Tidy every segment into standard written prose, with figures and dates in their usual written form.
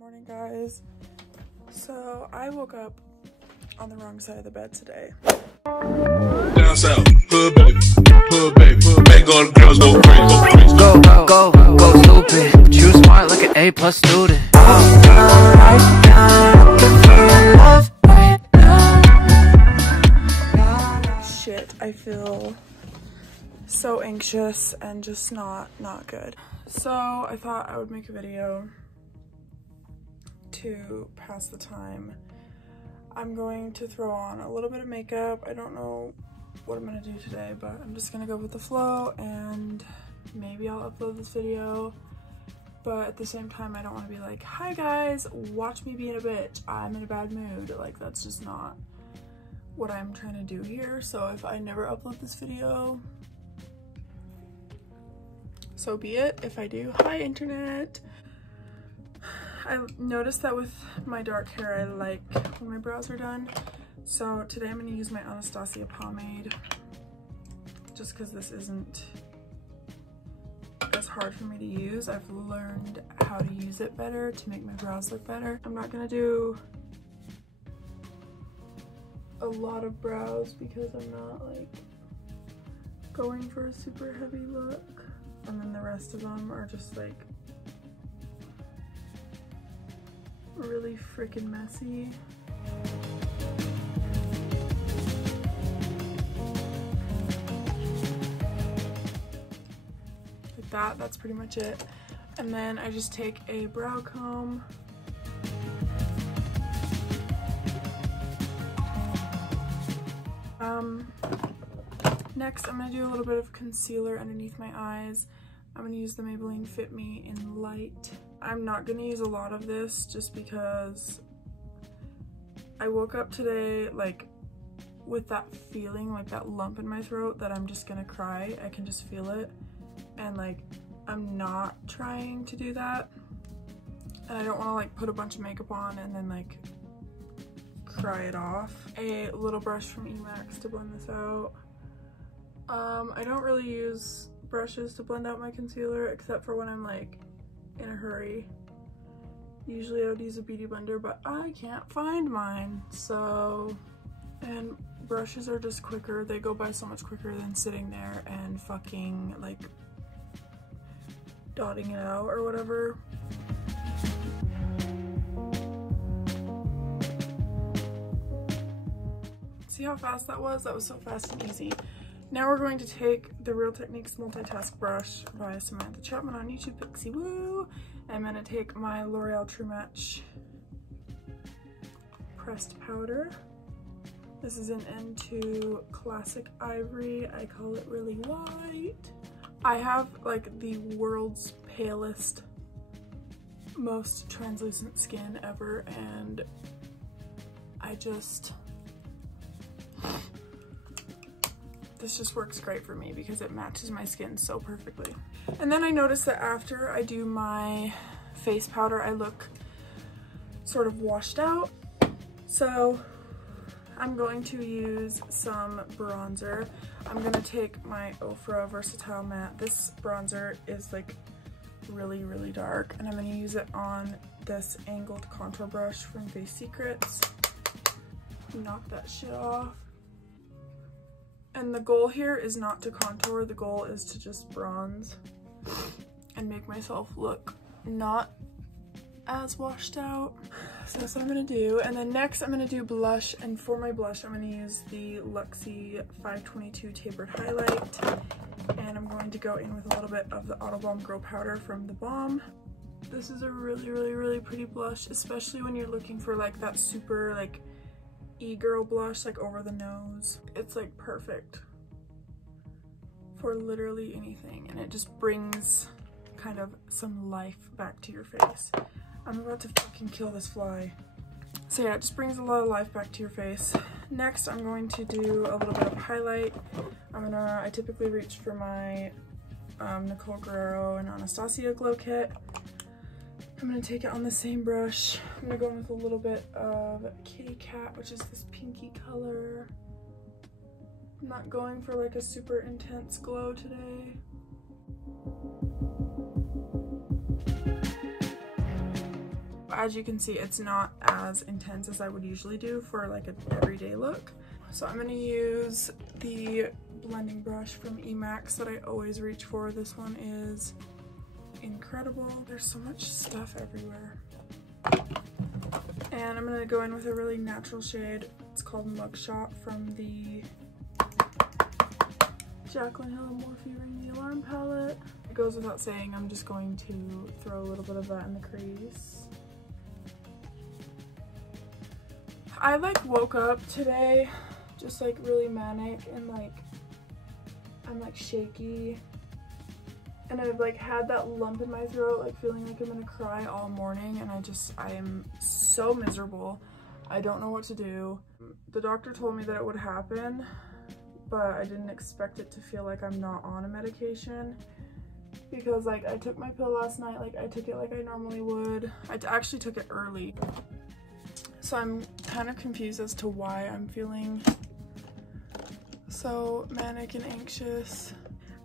Morning, guys. So I woke up on the wrong side of the bed today. Down south, hood baby, make all the girls go crazy, Go stupid, but you smart like an A+ student. Shit, I feel so anxious and just not good. So I thought I would make a video to pass the time. I'm going to throw on a little bit of makeup. I don't know what I'm gonna do today, but I'm just gonna go with the flow and maybe I'll upload this video. But at the same time, I don't want to be like, hi guys, watch me being a bitch, I'm in a bad mood. Like, that's just not what I'm trying to do here. So if I never upload this video, so be it. If I do, hi internet. I noticed that with my dark hair, I like when my brows are done. So today I'm going to use my Anastasia pomade, just because this isn't as hard for me to use. I've learned how to use it better to make my brows look better. I'm not going to do a lot of brows because I'm not like going for a super heavy look. And then the rest of them are just like really freaking messy. Like that's pretty much it. And then I just take a brow comb next I'm gonna do a little bit of concealer underneath my eyes. I'm gonna use the Maybelline Fit Me in Light. I'm not gonna use a lot of this just because I woke up today like with that feeling, like that lump in my throat that I'm just gonna cry. I can just feel it, and like I'm not trying to do that, and I don't want to like put a bunch of makeup on and then like cry it off. A little brush from Emax to blend this out. I don't really use brushes to blend out my concealer except for when I'm like in a hurry. Usually I would use a beauty blender, but I can't find mine. So, and brushes are just quicker. They go by so much quicker than sitting there and fucking like dotting it out or whatever. See how fast that was? That was so fast and easy. Now we're going to take the Real Techniques Multitask Brush by Samantha Chapman on YouTube, Pixie Woo. I'm gonna take my L'Oreal True Match pressed powder. This is an N2 Classic Ivory. I call it really white. I have like the world's palest, most translucent skin ever, and this just works great for me because it matches my skin so perfectly. And then I noticed that after I do my face powder, I look sort of washed out. So I'm going to use some bronzer. I'm gonna take my Ofra Versatile Matte. This bronzer is like really, really dark, and I'm gonna use it on this angled contour brush from Face Secrets. Knock that shit off. And the goal here is not to contour, the goal is to just bronze and make myself look not as washed out. So that's what I'm gonna do. And then next I'm gonna do blush, and for my blush I'm gonna use the Luxie 522 Tapered Highlight, and I'm going to go in with a little bit of the Autobalm Grow Powder from The Balm. This is a really, really, really pretty blush, especially when you're looking for like that super like e-girl blush, like over the nose. It's like perfect for literally anything, and it just brings kind of some life back to your face. I'm about to fucking kill this fly. So yeah, it just brings a lot of life back to your face. Next, I'm going to do a little bit of highlight. I typically reach for my Nicole Guerrero and Anastasia Glow Kit. I'm gonna take it on the same brush. I'm gonna go in with a little bit of Kitty Cat, which is this pinky color. I'm not going for like a super intense glow today. As you can see, it's not as intense as I would usually do for like an everyday look. So I'm gonna use the blending brush from Emax that I always reach for. This one is incredible. There's so much stuff everywhere. And I'm gonna go in with a really natural shade. It's called Mugshot from the Jaclyn Hill and Morphe Ring the Alarm palette. It goes without saying, I'm just going to throw a little bit of that in the crease. I like woke up today just like really manic and like I'm like shaky, and I've like had that lump in my throat, like feeling like I'm gonna cry all morning, and I am so miserable. I don't know what to do. The doctor told me that it would happen, but I didn't expect it to feel like I'm not on a medication, because like I took my pill last night, like I took it like I normally would. I actually took it early. So I'm kind of confused as to why I'm feeling so manic and anxious.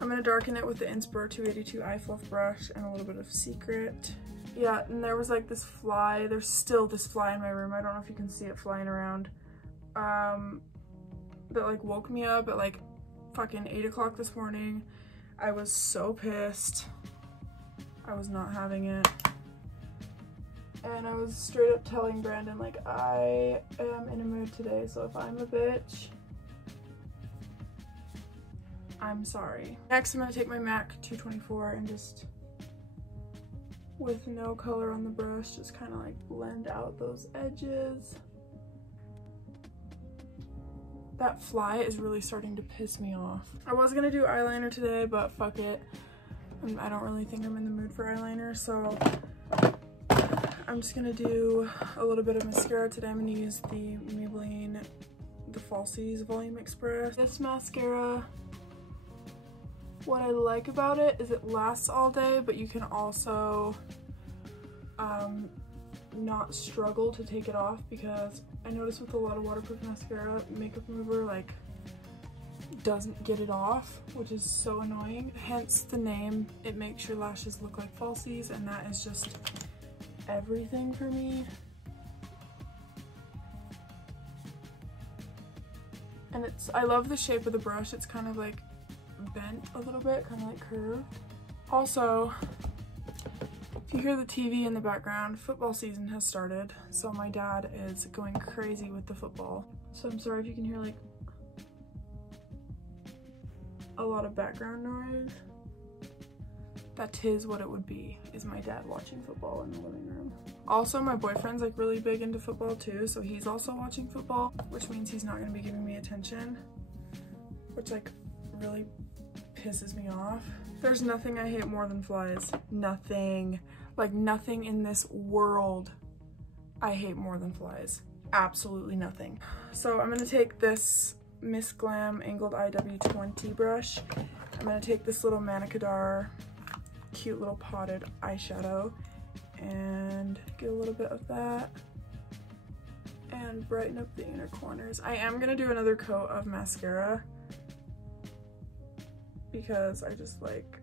I'm gonna darken it with the Inspira 282 Eye Fluff brush and a little bit of Secret. Yeah, and there was like this fly. There's still this fly in my room. I don't know if you can see it flying around. That like woke me up at like fucking 8 o'clock this morning. I was so pissed. I was not having it. And I was straight up telling Brandon, like, I am in a mood today, so if I'm a bitch, I'm sorry. Next, I'm gonna take my MAC 224 and just, with no color on the brush, just kind of like blend out those edges. That fly is really starting to piss me off. I was gonna do eyeliner today, but fuck it. I don't really think I'm in the mood for eyeliner, so I'm just gonna do a little bit of mascara today. I'm gonna use the Maybelline The Falsies Volume Express. This mascara, what I like about it is it lasts all day, but you can also not struggle to take it off, because I notice with a lot of waterproof mascara, makeup remover like doesn't get it off, which is so annoying. Hence the name. It makes your lashes look like falsies, and that is just everything for me. And I love the shape of the brush. It's kind of like bent a little bit, kind of like curved. Also, if you hear the TV in the background, football season has started, so my dad is going crazy with the football. So I'm sorry if you can hear like a lot of background noise. That is what it would be, is my dad watching football in the living room. Also, my boyfriend's like really big into football too, so he's also watching football, which means he's not gonna be giving me attention, which like really pisses me off. There's nothing I hate more than flies. Nothing. Like nothing in this world I hate more than flies. Absolutely nothing. So I'm gonna take this Miss Glam Angled IW20 brush. I'm gonna take this little Manicadar cute little potted eyeshadow and get a little bit of that and brighten up the inner corners. I am gonna do another coat of mascara because I just like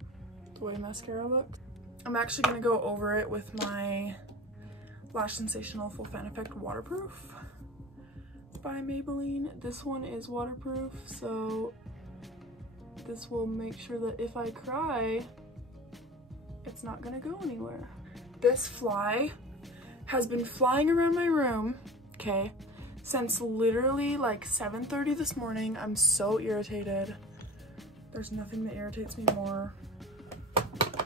the way mascara looks. I'm actually gonna go over it with my Lash Sensational Full Fan Effect Waterproof by Maybelline. This one is waterproof, so this will make sure that if I cry, it's not gonna go anywhere. This fly has been flying around my room, okay, since literally like 7:30 this morning. I'm so irritated. There's nothing that irritates me more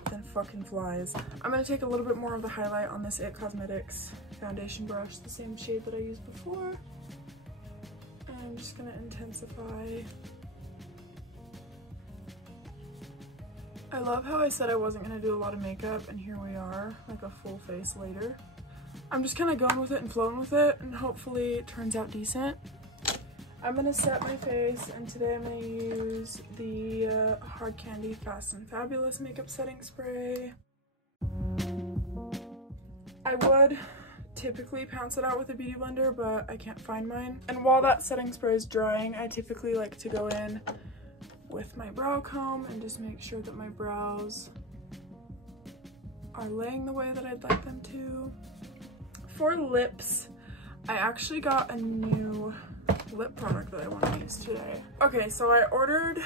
than fucking flies. I'm gonna take a little bit more of the highlight on this IT Cosmetics foundation brush, the same shade that I used before. And I'm just gonna intensify. I love how I said I wasn't gonna do a lot of makeup, and here we are, like a full face later. I'm just kind of going with it and flowing with it, and hopefully it turns out decent. I'm gonna set my face, and today I'm gonna use the Hard Candy Fast and Fabulous makeup setting spray. I would typically pounce it out with a beauty blender, but I can't find mine. And while that setting spray is drying, I typically like to go in with my brow comb and just make sure that my brows are laying the way that I'd like them to. For lips, I actually got a new lip product that I want to use today. Okay, so I ordered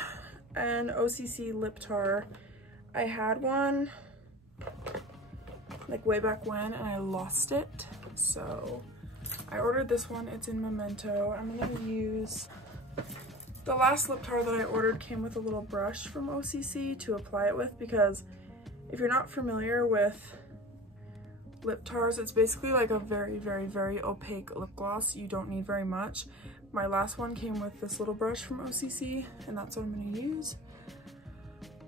an OCC lip tar. I had one like way back when and I lost it. So I ordered this one. It's in Memento. I'm gonna use the last lip tar that I ordered came with a little brush from OCC to apply it with, because if you're not familiar with lip tars, it's basically like a very, very, very opaque lip gloss. You don't need very much. My last one came with this little brush from OCC, and that's what I'm going to use.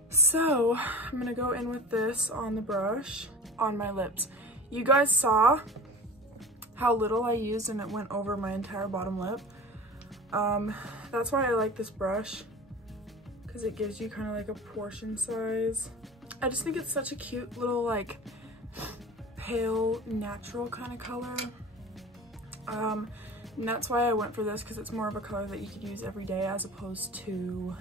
So I'm going to go in with this on the brush on my lips. You guys saw how little I used and it went over my entire bottom lip. That's why I like this brush, because it gives you kind of like a portion size. I just think it's such a cute little like pale natural kind of color, and that's why I went for this, because it's more of a color that you could use every day as opposed to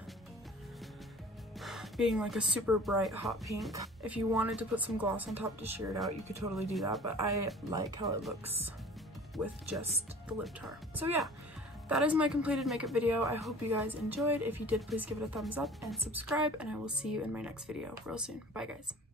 being like a super bright hot pink. If you wanted to put some gloss on top to sheer it out, you could totally do that, but I like how it looks with just the lip tar. So yeah, that is my completed makeup video. I hope you guys enjoyed. If you did, please give it a thumbs up and subscribe, and I will see you in my next video real soon. Bye guys.